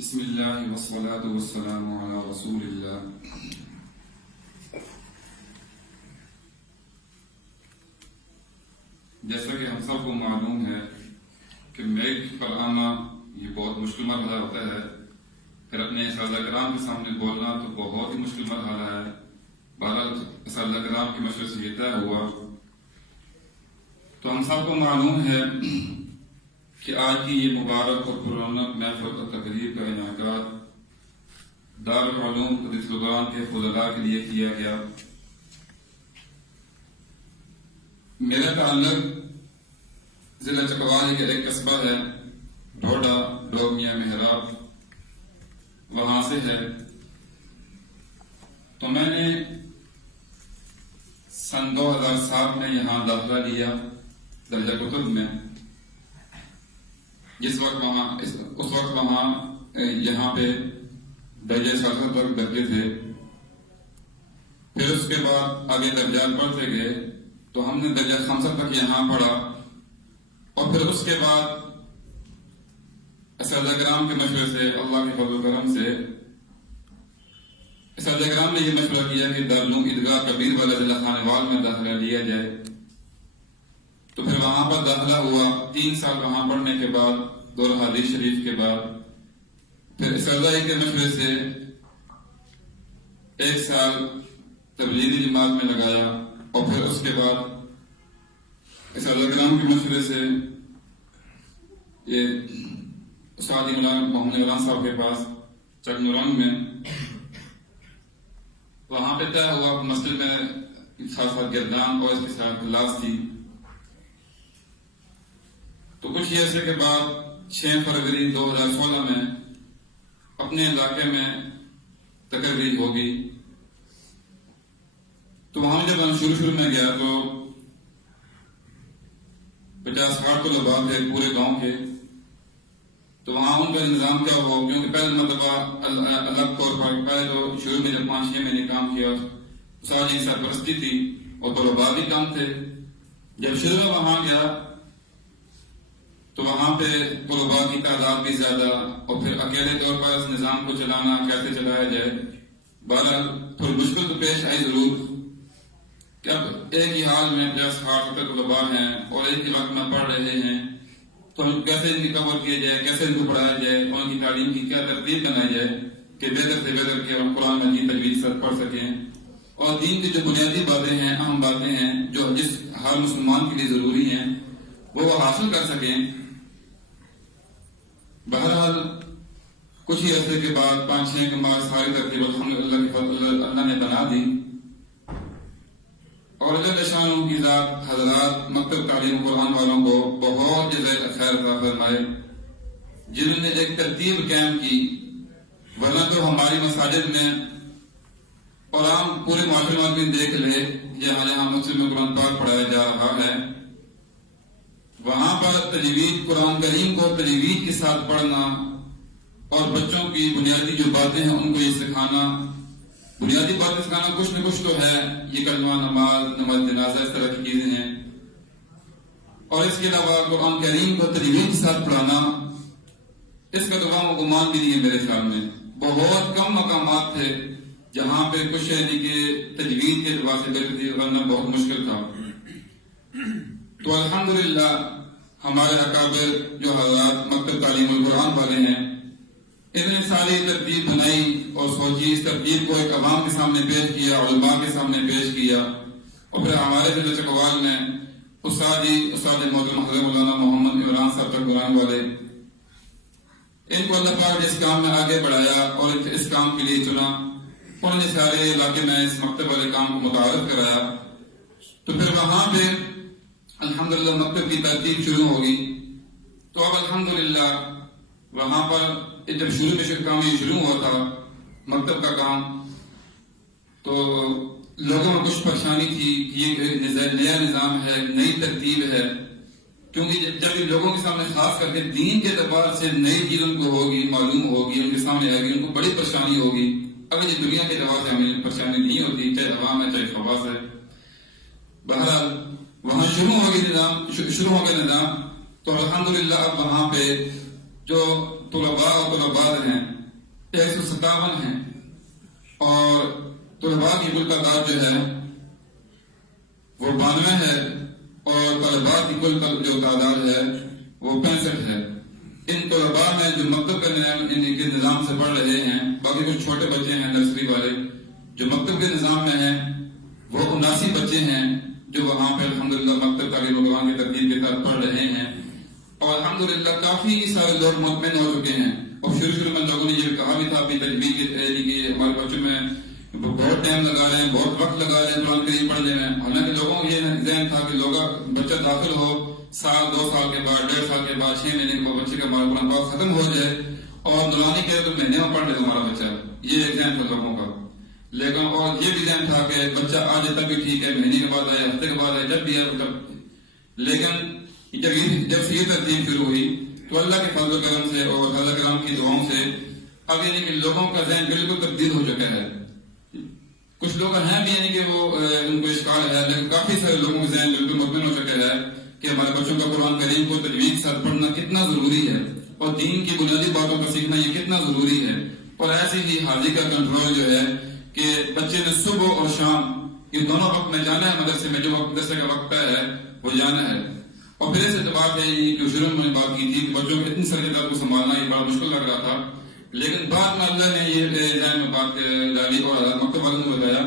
بسم اللہ والصلاة والسلام علی رسول اللہ۔ جیسا کہ ہم سب کو معلوم ہے کہ میک پر آنا یہ بہت مشکل مرحلہ ہوتا ہے، پھر اپنے اساتذہ کرام کے سامنے بولنا تو بہت ہی مشکل مرحلہ ہے۔ بہرحال اساتذہ کرام کے مشورے سے یہ طے ہوا تو ہم سب کو معلوم ہے کہ آج کی یہ مبارک اور پررونق محفل اور تقریب کا انعقاد دارالعلوم حدیث القرآن کے فضلاء کے لیے کیا گیا۔ میرا تعلق ضلع چکوال کا ایک قصبہ ہے ڈھوڈا ڈوگ میاں محراب، وہاں سے ہے۔ تو میں نے سن 2007 میں یہاں داخلہ لیا درجہ کتب میں، اس وقت وہاں یہاں پہ درجہ ساتھ تک درجے تھے۔ پھر اس کے بعد آگے درجات پڑھتے گئے تو ہم نے درجہ 5 تک یہاں پڑھا، اور پھر اس کے بعد اساتذہ کرام کے مشورے سے، اللہ کے فضل و کرم سے اساتذہ کرام نے یہ مشورہ کیا کہ دارالعلوم عیدگاہ کبیر والا ضلع خانوال میں داخلہ لیا جائے۔ تو پھر وہاں پر داخلہ ہوا، 3 سال وہاں پڑھنے کے بعد، دور حدیث شریف کے بعد پھر اساتذہ کے مشورے سے 1 سال تبلیغی جماعت میں لگایا، اور پھر اس کے بعد اساتذہ کرام کے مشورے سے یہ استاد مولانا محمد عمران صاحب کے پاس چکنورنگ میں، وہاں پہ طے ہوا مسجد میں خاص گردان اور اس کے ساتھ کلاس تھی۔ تو کچھ ہی عرصے کے بعد 6 فروری 2016 میں اپنے علاقے میں تقرری ہوگی۔ تو وہاں جب ہم شروع میں گیا تو 50-60 طلباء تھے پورے گاؤں کے۔ تو وہاں ان کا نظام کیا ہوا، کیونکہ پہلے مرتبہ الگ طور پر پہلے تو شروع میں جب 5-6 مہینے کام کیا ساری سرپرستی تھی اور طلباء بھی کم تھے۔ جب شروع میں وہاں گیا تو وہاں پہ طلباء کی تعداد بھی زیادہ، اور پھر اکیلے طور پر اس نظام کو چلانا کیسے چلایا جائے، بہرحال تھوڑی مشکل تو پیش آئی ضرور کہ اب ایک ہی حال میں 50-60 طلباء ہیں اور ایک ہی وقت میں پڑھ رہے ہیں، تو ہم کیسے ان کی کور کیا جائے، کیسے ان کو پڑھایا جائے، ان کی تعلیم کی کیا ترتیب بنائی جائے کہ بہتر سے بہتر کے قرآن مجید تجوید سے پڑھ سکیں، اور دین کی جو بنیادی باتیں ہیں، اہم باتیں ہیں جو جس ہر مسلمان کے لیے ضروری ہیں وہ حاصل کر سکیں۔ بہرحال کچھ ہی عرصے کے بعد 5-6 کے بعد ساری ترتیب الحمدللہ کے فضل اللہ نے بنا دی، اور جل شانہ کی ذات حضرات مکتب تعلیم قرآن والوں کو بہت جزائے خیر عطا فرمائے، جنہوں نے ایک ترتیب قائم کی، ورنہ تو ہماری مساجد میں اور عام پورے معاشرے میں بھی دیکھ لے جہاں مسجد میں قرآن پاک پڑھایا جا رہا ہے، وہاں پر تجوید قرآن کریم کو تجوید کے ساتھ پڑھنا اور بچوں کی بنیادی جو باتیں ہیں ان کو یہ سکھانا، بنیادی باتیں سکھانا کچھ نہ کچھ تو ہے، یہ کلمہ، نماز جنازہ، اس طرح کی چیزیں ہیں، اور اس کے علاوہ قرآن کریم کو تجوید کے ساتھ پڑھانا، اس کا تو غم و گمان بھی نہیں ہے۔ میرے خیال میں بہت کم مقامات تھے جہاں پہ کچھ یعنی کہ تجوید کے اعتبار سے بہتری کرنا بہت مشکل تھا۔ تو الحمدللہ ہمارے اکابر جو حضرات مکتب تعلیم القرآن والے ہیں، انہوں نے ساری ترتیب بنائی اور سوچی، اس ترتیب کو ایک عوام کے سامنے پیش کیا، علماء کے سامنے پیش کیا، اور پھر ہمارے ضلع چکوال میں استاد محترم حضرت مولانا محمد عمران صاحب تک قرآن والے، ان کو اللہ پاک نے اس کام میں آگے بڑھایا اور اس کام کے لیے چنا، انہوں نے سارے علاقے میں اس مکتب والے کام کو متعارف کرایا۔ تو پھر وہاں پہ الحمدللہ مکتب کی ترتیب شروع ہوگی۔ تو اب الحمدللہ وہاں پر جب شروع میں کام یہ شروع ہوا تھا مکتب کا کام، تو لوگوں میں کچھ پریشانی تھی کہ یہ نیا نظام ہے، نئی ترتیب ہے، کیونکہ جب یہ لوگوں کے سامنے خاص کر کے دین کے اعتبار سے نئی چیز ان کو ہوگی، معلوم ہوگی، ان کے سامنے آئے گی، ان کو بڑی پریشانی ہوگی۔ اگر یہ دنیا کے اعتبار سے ہمیں پریشانی نہیں ہوتی، چاہے عوام ہے چاہے خواص ہے۔ بہرحال وہاں شروع ہو گیا نظام، تو الحمدللہ اب وہاں پہ جو طلباء اور طلبات ہیں 157 ہیں، اور طلباء کی کل تعداد جو ہے وہ 92 ہے، اور طلباء کی کل جو تعداد ہے وہ 65 ہے۔ ان طلباء میں جو مکتب کے نظام سے پڑھ رہے ہیں، باقی کچھ چھوٹے بچے ہیں نرسری والے جو مکتب کے نظام میں ہیں، وہ 79 بچے ہیں جو وہاں پہ الحمدللہ مکتب تعلیم و قرآن کی ترتیب کے تحت پڑھ رہے ہیں، اور الحمدللہ کافی سارے لوگ مطمئن ہو چکے ہیں۔ اور شروع میں لوگوں نے یہ کہا بھی تھا اپنی تجویز کی ہمارے بچوں میں بہت ٹائم لگا رہے ہیں، بہت وقت لگا رہے ہیں قرآن کریم پڑھنے میں، حالانکہ لوگوں کو یہ ذہن تھا کہ بچہ داخل ہو سال 2 سال کے بعد 1.5 سال کے بعد 6 مہینے کے بعد بچے کا قرآن پاک ختم ہو جائے اور نورانی کے تو مہینے میں پڑھ لے ہمارا بچہ، یہ ایک ذہن تھا لوگوں کا۔ لیکن اور یہ بھی ذہن تھا کہ بچہ آ جائے تب بھی ٹھیک ہے، مہینے کے بعد آئے، ہفتے کے بعد آئے، جب بھی آئے تب۔ لیکن جب سے یہ ترتیب شروع ہوئی تو اللہ کے فضل و کرم سے اور اللہ کرام کی دعاؤں سے اب یعنی کہ لوگوں کا ذہن بالکل تبدیل ہو چکا ہے۔ کچھ لوگ ہیں بھی یعنی کہ وہ ان کو اشکال ہے، لیکن کافی سارے لوگوں کا ذہن بالکل مطمئن ہو چکا ہے کہ ہمارے بچوں کا قرآن کریم کو تجوید کے ساتھ پڑھنا کتنا ضروری ہے، اور دین کی بنیادی باتوں کو سیکھنا یہ کتنا ضروری ہے۔ اور ایسے ہی حاضری کا کنٹرول جو ہے کہ بچے نے صبح اور شام یہ دونوں وقت میں جانا ہے، مدرسے میں جو وقت مدرسے کا وقت ہے وہ جانا ہے۔ اور پھر اس اعتبار سے جو شروع میں بات کی تھی کہ بچوں کو اتنی ساری تعداد کو سنبھالنا یہ بڑا مشکل لگ رہا تھا، لیکن بعد میں اللہ نے یہ ذہن میں بات ڈالی اور مکتب والوں نے بتایا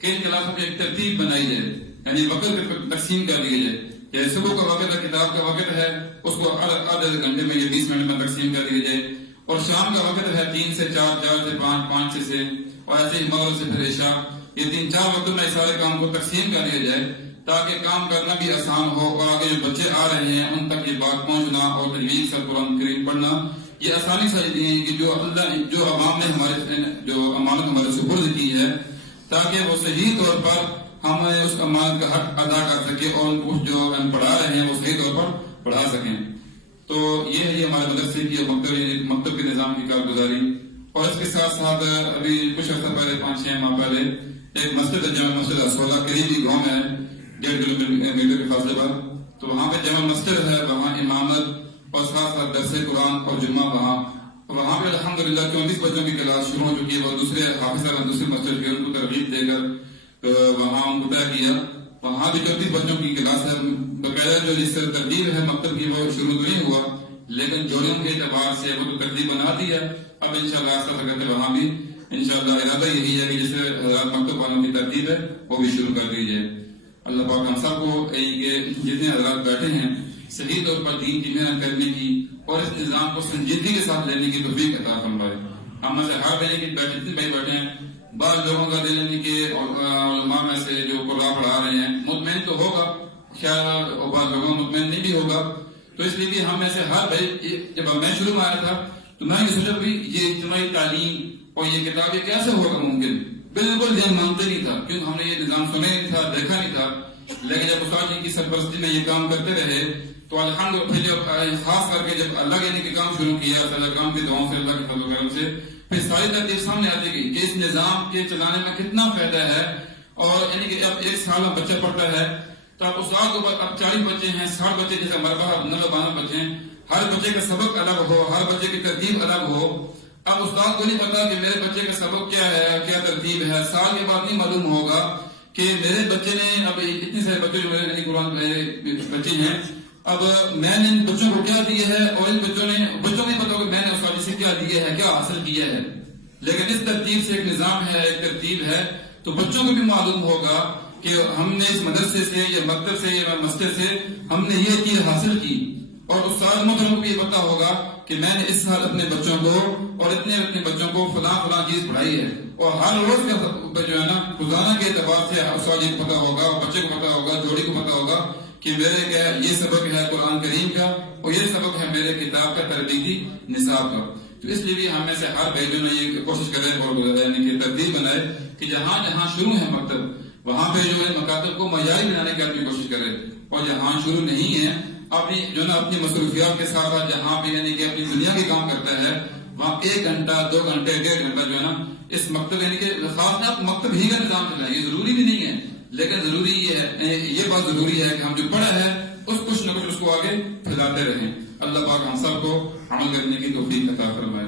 کہ ان کلاسوں کی ایک ترتیب بنائی جائے، یعنی وقت پہ تقسیم کر دی جائے۔ جیسے صبح کا وقت ہے، کتاب کا وقت ہے، اس کو آدھے گھنٹے میں یا 20 منٹ میں تقسیم کر دی جائے، اور شام کا وقت ہے 3 سے 4، 4 سے 5، 5 سے 6، اور ایسے ہی مغرب سے پھر عشاء، یہ 3-4 وقتوں میں سارے کام کو تقسیم کر دیا جائے تاکہ کام کرنا بھی آسان ہو، اور آگے جو بچے آ رہے ہیں ان تک یہ بات پہنچنا اور تجوید سے قرآن کریم پڑھنا یہ آسانی سمجھتی ہیں کہ جو اللہ جو عوام نے ہمارے جو امانت ہمارے سپرد کی ہے، تاکہ وہ صحیح طور پر ہم اس امانت کا حق ادا کر سکے اور ان کو جو ہم پڑھا رہے ہیں وہ صحیح طور پر پڑھا سکیں۔ تو یہ ہے ہمارے مدرسے کی مکتب کے نظام کی کارگزاری۔ اور اس کے ساتھ ساتھ ابھی کچھ عرصہ پہلے 5-6 ماہ پہلے ایک مسجد ہے، جامع مسجد اسولہ، قریبی گاؤں میں 1.5 کلومیٹر کے فاصلے پر، تو وہاں پہ جامع مسجد ہے، وہاں امامت اور ساتھ ساتھ درس قرآن اور جمعہ وہاں پہ الحمدللہ 34 بچوں کی کلاس شروع ہو چکی ہے۔ وہ دوسرے حافظ صاحب دوسری مسجد کے ان کو ترغیب دے کر وہاں ان کو طے کیا، وہاں بھی 34 بچوں کی کلاس ہے، بقاعدہ جو جس سے ترتیب ہے مکتب کی وہ شروع نہیں ہوا، لیکن جوڑوں کے اعتبار سے وہ تو ترتیب بنا دی ہے۔ اب انشاءاللہ آستہ کرتے وہاں بھی انشاءاللہ ارادہ یہی ہے کہ جسے مکتب والوں کی ترتیب ہے وہ بھی شروع کر دیجیے۔ اللہ پاک ہم سب کو کہ جتنے حضرات بیٹھے ہیں صحیح طور پر دین کی محنت کرنے کی اور اس نظام کو سنجیدگی کے ساتھ لینے کی توفیق عطا فرمائے۔ ہم میں سے ہر بہنے کی جتنے بھائی بیٹھے ہیں، بعض لوگوں کا دل ہے کہ علماء میں سے جو قرآن پڑھا رہے ہیں مطمئن تو ہوگا، خیال بعض لوگوں مطمئن نہیں بھی ہوگا، تو اس لیے بھی ہم میں سے ہر بھائی، جب میں شروع میں آیا تھا تو میں یہ سوچا بھی یہ اجتماعی تعلیم اور یہ کتابیں کیسے ہوگا ممکن، بالکل ذہن مانتے نہیں تھا، کیونکہ ہم نے یہ نظام سنا نہیں تھا، دیکھا نہیں تھا۔ لیکن جب استاد جی کی سرپرستی میں یہ کام کرتے رہے تو الحمدللہ پھر جب خاص کر کے جب اللہ نے کام شروع کیا، اللہ کام کے دعاؤں سے، اللہ کے فضل و کرم سے پھر ساری ترتیب سامنے آتی گئی کہ اس نظام کے چلانے میں کتنا فائدہ ہے۔ اور یعنی کہ جب 1 سال میں بچہ پڑھتا ہے تو اب استاد کو اب 40 بچے ہیں، 60 بچے، جیسے ہمارے پاس 92 بچے ہیں، ہر بچے کا سبق الگ ہو، ہر بچے کی ترتیب الگ ہو۔ اب استاد کو نہیں پتا کہ میرے بچے کا سبق کیا ہے، کیا ترتیب ہے، سال کے بعد نہیں معلوم ہوگا کہ میرے بچے نے اب اتنے سارے بچے جو میرے قرآن بچے ہیں، اب میں نے ان بچوں کو کیا دیا ہے، اور ان بچوں کو نہیں پتا کہ میں نے استاد سے کیا دیا ہے، کیا حاصل کیا ہے۔ لیکن اس ترتیب سے ایک نظام ہے، ایک ترتیب ہے، تو بچوں کو بھی معلوم ہوگا کہ ہم نے اس مدرسے سے یا مکتب سے یا مسجد سے ہم نے یہ چیز حاصل کی، اور استاد محترم کو یہ پتا ہوگا کہ میں نے اس سال اپنے بچوں کو اور اتنے بچوں کو فلاں چیز پڑھائی ہے، اور ہر روز کا جو ہے نا روزانہ کے اعتبار سے استاد جی کو پتا ہوگا، بچے کو پتا ہوگا، جوڑی کو پتا ہوگا کہ میرے کیا یہ سبق ہے قرآن کریم کا، اور یہ سبق ہے میرے کتاب کا تربیتی نصاب کا۔ تو اس لیے بھی ہم میں سے ہر بھائی نے یہ کوشش کرے اور یعنی کہ ترتیب بنائے کہ جہاں جہاں شروع ہے مکتب وہاں پہ جو ہے مکاتب کو معیاری بنانے کی اپنی کوشش کرے، اور جہاں شروع نہیں ہے اپنی جو نا اپنی مصروفیات کے ساتھ ساتھ جہاں پہ یعنی کہ اپنی دنیا کے کام کرتا ہے وہاں 1 گھنٹہ 2 گھنٹے 1.5 گھنٹہ جو ہے نا اس مکتب یعنی کہ خاص نہ مکتب ہی کا نظام چلائے، یہ ضروری بھی نہیں ہے، لیکن ضروری یہ ہے، یہ بات ضروری ہے کہ ہم جو پڑھا ہے اس کچھ نہ کچھ اس کو آگے پھیلاتے رہیں۔ اللہ پاک ہم سب کو عمل کرنے کی توفیق عطا فرمائے.